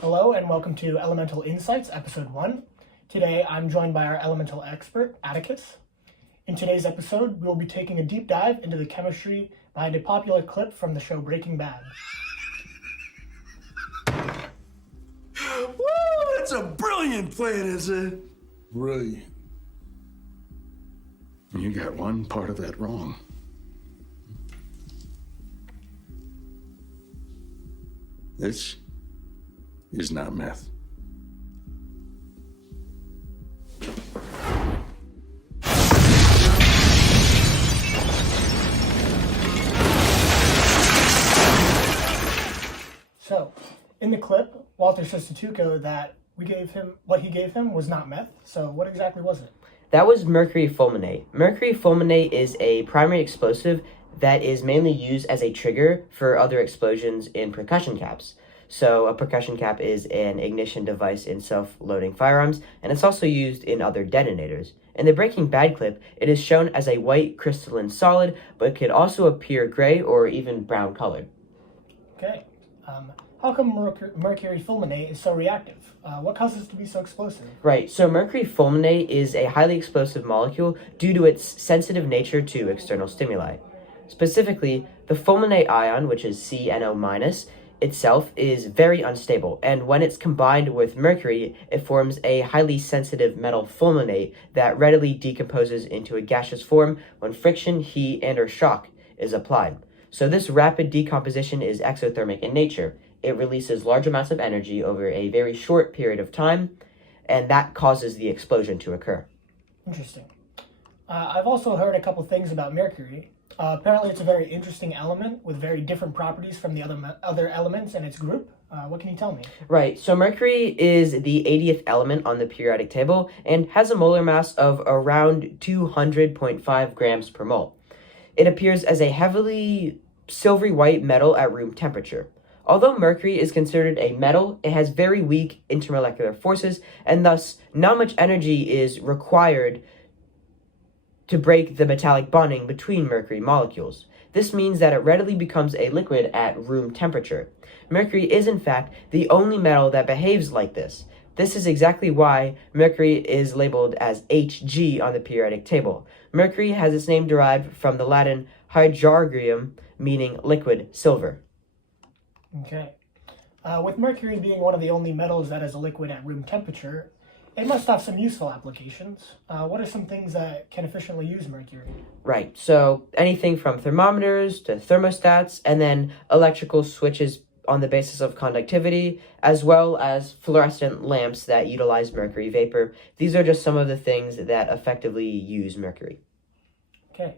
Hello and welcome to Elemental Insights, Episode 1. Today I'm joined by our elemental expert, Atticus. In today's episode, we will be taking a deep dive into the chemistry behind a popular clip from the show Breaking Bad. Woo! That's a brilliant plan, is it? Brilliant. You got one part of that wrong. This is not meth. So, in the clip, Walter says to Tuco that what he gave him was not meth. So, what exactly was it? That was mercury fulminate. Mercury fulminate is a primary explosive that is mainly used as a trigger for other explosions in percussion caps. So a percussion cap is an ignition device in self-loading firearms, and it's also used in other detonators. In the Breaking Bad clip, it is shown as a white crystalline solid, but could also appear gray or even brown colored. Okay. How come mercury fulminate is so reactive? What causes it to be so explosive? Right, so mercury fulminate is a highly explosive molecule due to its sensitive nature to external stimuli. Specifically, the fulminate ion, which is CNO-, itself is very unstable, and when it's combined with mercury, it forms a highly sensitive metal fulminate that readily decomposes into a gaseous form when friction, heat, and/or shock is applied. So this rapid decomposition is exothermic in nature. It releases large amounts of energy over a very short period of time, and that causes the explosion to occur. Interesting. I've also heard a couple things about mercury. Apparently it's a very interesting element with very different properties from the other elements in its group. What can you tell me? Right, so mercury is the 80th element on the periodic table and has a molar mass of around 200.5 grams per mole. It appears as a heavily silvery white metal at room temperature. Although mercury is considered a metal, it has very weak intermolecular forces, and thus not much energy is required to break the metallic bonding between mercury molecules. This means that it readily becomes a liquid at room temperature. Mercury is in fact the only metal that behaves like this. This is exactly why mercury is labeled as Hg on the periodic table. Mercury has its name derived from the Latin hydrargyrum, meaning liquid silver. Okay. With mercury being one of the only metals that is a liquid at room temperature, it must have some useful applications. What are some things that can efficiently use mercury? Right, so anything from thermometers to thermostats, and then electrical switches on the basis of conductivity, as well as fluorescent lamps that utilize mercury vapor. These are just some of the things that effectively use mercury. Okay.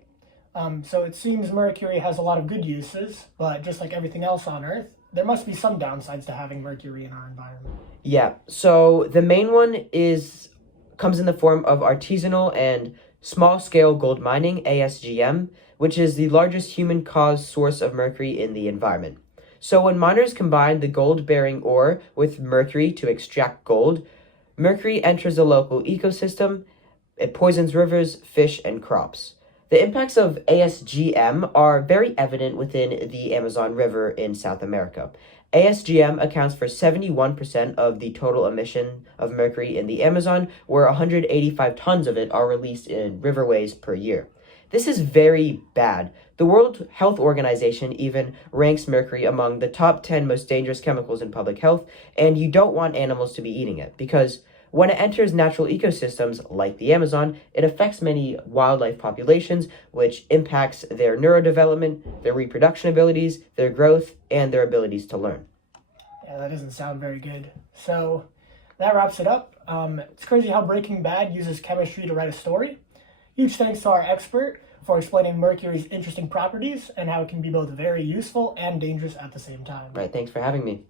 So it seems mercury has a lot of good uses, but just like everything else on Earth, there must be some downsides to having mercury in our environment. Yeah, so the main one comes in the form of artisanal and small-scale gold mining, ASGM, which is the largest human-caused source of mercury in the environment. So when miners combine the gold-bearing ore with mercury to extract gold, mercury enters the local ecosystem. It poisons rivers, fish, and crops. The impacts of ASGM are very evident within the Amazon River in South America. ASGM accounts for 71% of the total emission of mercury in the Amazon, where 185 tons of it are released in riverways per year. This is very bad. The World Health Organization even ranks mercury among the top 10 most dangerous chemicals in public health, and you don't want animals to be eating it, because when it enters natural ecosystems like the Amazon, it affects many wildlife populations, which impacts their neurodevelopment, their reproduction abilities, their growth, and their abilities to learn. Yeah, that doesn't sound very good. So that wraps it up. It's crazy how Breaking Bad uses chemistry to write a story. Huge thanks to our expert for explaining mercury's interesting properties and how it can be both very useful and dangerous at the same time. Right, thanks for having me.